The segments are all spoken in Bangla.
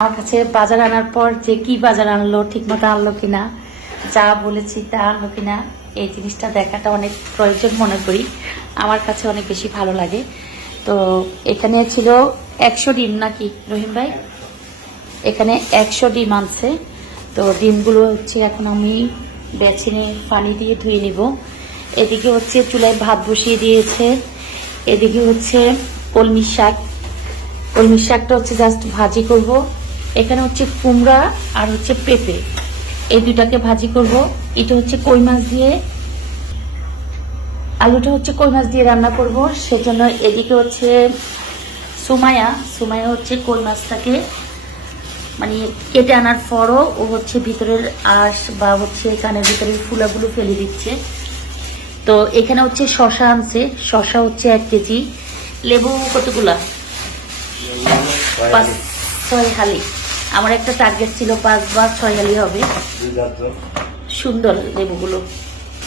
আমার কাছে বাজার আনার পর যে কি বাজার আনলো ঠিক মতো আনলো কিনা, যা বলেছি তা আনলো কিনা, এই জিনিসটা দেখাটা অনেক প্রয়োজন মনে করি। আমার কাছে অনেক বেশি ভালো লাগে। তো এখানে ছিল একশো ডিম নাকি, রহিম ভাই? এখানে একশো ডিম আনছে। তো ডিমগুলো হচ্ছে এখন আমি বেছে পানি দিয়ে ধুয়ে নিব। এদিকে হচ্ছে চুলায় ভাত বসিয়ে দিয়েছে। এদিকে হচ্ছে কলমি শাক। কলমি শাকটা হচ্ছে জাস্ট ভাজি করব। এখানে হচ্ছে কুমড়া আর হচ্ছে পেঁপে। এই দুটাকে ভাজি করব। এটা হচ্ছে কই মাছ দিয়ে। আলুটা হচ্ছে কই মাছ দিয়ে রান্না করব। সেজন্য এদিকে হচ্ছে সুমায়া সুমায়া হচ্ছে কই মাছটাকে মানে কেটে আনার পরও ও হচ্ছে ভিতরের আঁশ বা হচ্ছে কানের ভিতরের ফুলাগুলো ফেলে দিচ্ছে। তো এখানে হচ্ছে শশা আনছে। শশা হচ্ছে এক কেজি। লেবু কতগুলা? পাঁচ ছয় হালি। আমার একটা টার্গেট ছিল পাঁচ বা ছয় হালি হবে। সুন্দর লেবুগুলো।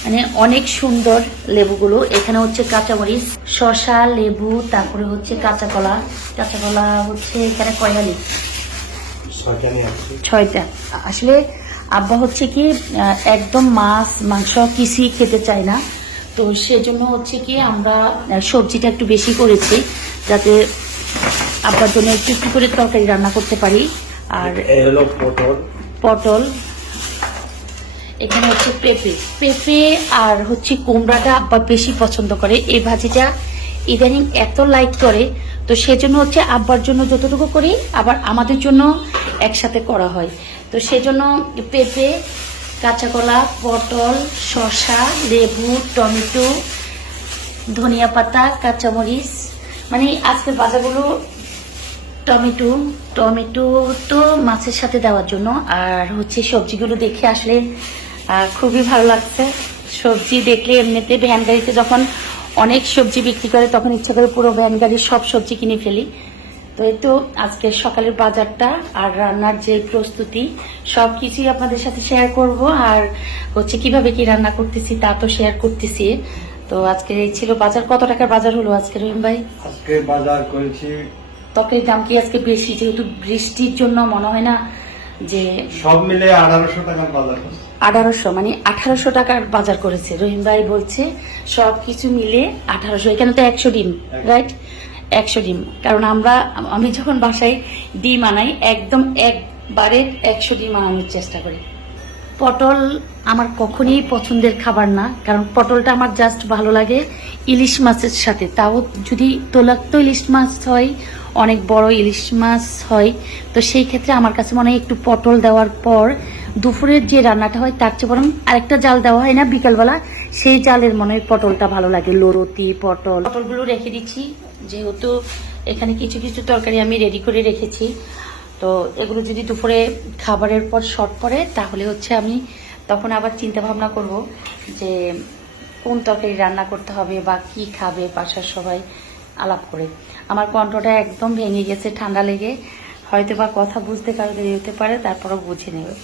মানে অনেক সুন্দর লেবুগুলো। এখানে হচ্ছে কাঁচামরিচ শসা লেবু তারপরে হচ্ছে কাঁচা কলা কাঁচা কলা হচ্ছে এখানে কয়হালি ছয়টা। আসলে আব্বা হচ্ছে কি একদম মাছ মাংস কিছুই খেতে চায় না। তো সেজন্য হচ্ছে কি আমরা সবজিটা একটু বেশি করেছি যাতে আব্বার জন্য একটু একটু করে তরকারি রান্না করতে পারি। আর পটল। পটল। এখানে হচ্ছে পেঁপে। পেঁপে আর হচ্ছে কুমড়াটা আব্বা বেশি পছন্দ করে। এই ভাজিটা ইদানিং এত লাইক করে তো সেজন্য হচ্ছে আব্বার জন্য যতটুকু করি আবার আমাদের জন্য একসাথে করা হয়। তো সেজন্য পেঁপে কাঁচা কলা পটল শসা লেবু টমেটো ধনিয়া পাতা কাঁচামরিচ মানে আজকের বাজারগুলো টমেটো টমেটো তো মাছের সাথে দেওয়ার জন্য, আর হচ্ছে সবজিগুলো দেখে আসলে খুবই ভালো লাগছে। সবজি দেখলে এমনিতে ভ্যান গাড়িতে যখন অনেক সবজি বিক্রি করে, তখন ইচ্ছা করে পুরো ভ্যান গাড়ির সব সবজি কিনে ফেলি। তো এই তো আজকে সকালের বাজারটা আর রান্নার যে প্রস্তুতি, সব কিছুই আপনাদের সাথে শেয়ার করব। আর হচ্ছে কীভাবে কি রান্না করতেছি তা তো শেয়ার করতেছি। তো আজকে এই ছিল বাজার। কত টাকার বাজার হলো আজকে রহিম ভাই? আজকে বাজার করেছি ত্বকের দাম কি আজকে বেশি? যেহেতু বৃষ্টির জন্য মনে হয় না যে সব মিলে আঠারোশো টাকার বাজার আঠারোশো মানে আঠারোশো টাকার বাজার করেছে। রহিম ভাই বলছে সব কিছু মিলে আঠারোশো। এখানে তো একশো ডিম রাইট একশো ডিম। কারণ আমরা আমি যখন বাসায় ডিম আনাই একদম একবারে একশো ডিম আনানোর চেষ্টা করি। পটল আমার কখনই পছন্দের খাবার না, কারণ পটলটা আমার জাস্ট ভালো লাগে ইলিশ মাছের সাথে। তাও যদি তোলাক্ত ইলিশ মাছ হয়, অনেক বড় ইলিশ মাছ হয়, তো সেই ক্ষেত্রে আমার কাছে মনে হয় একটু পটল দেওয়ার পর দুপুরের যে রান্নাটা হয়, তার চেয়ে বরং আরেকটা জাল দেওয়া হয় না বিকালবেলা, সেই জালের মনে হয় পটলটা ভালো লাগে। লোরতি, পটল। পটলগুলো রেখে দিচ্ছি, যেহেতু এখানে কিছু কিছু তরকারি আমি রেডি করে রেখেছি। তো এগুলো যদি দুপুরে খাবারের পর শর্ট পড়ে, তাহলে হচ্ছে আমি তখন আবার চিন্তা ভাবনা করব যে কোন তরকারি রান্না করতে হবে বা কি খাবে বাসার সবাই আলাপ করে। আমার কণ্ঠটা একদম ভেঙে গেছে ঠান্ডা লেগে। হয়তো বা কথা বুঝতে কারও দেরি হতে পারে, তারপরও বুঝে নেবে।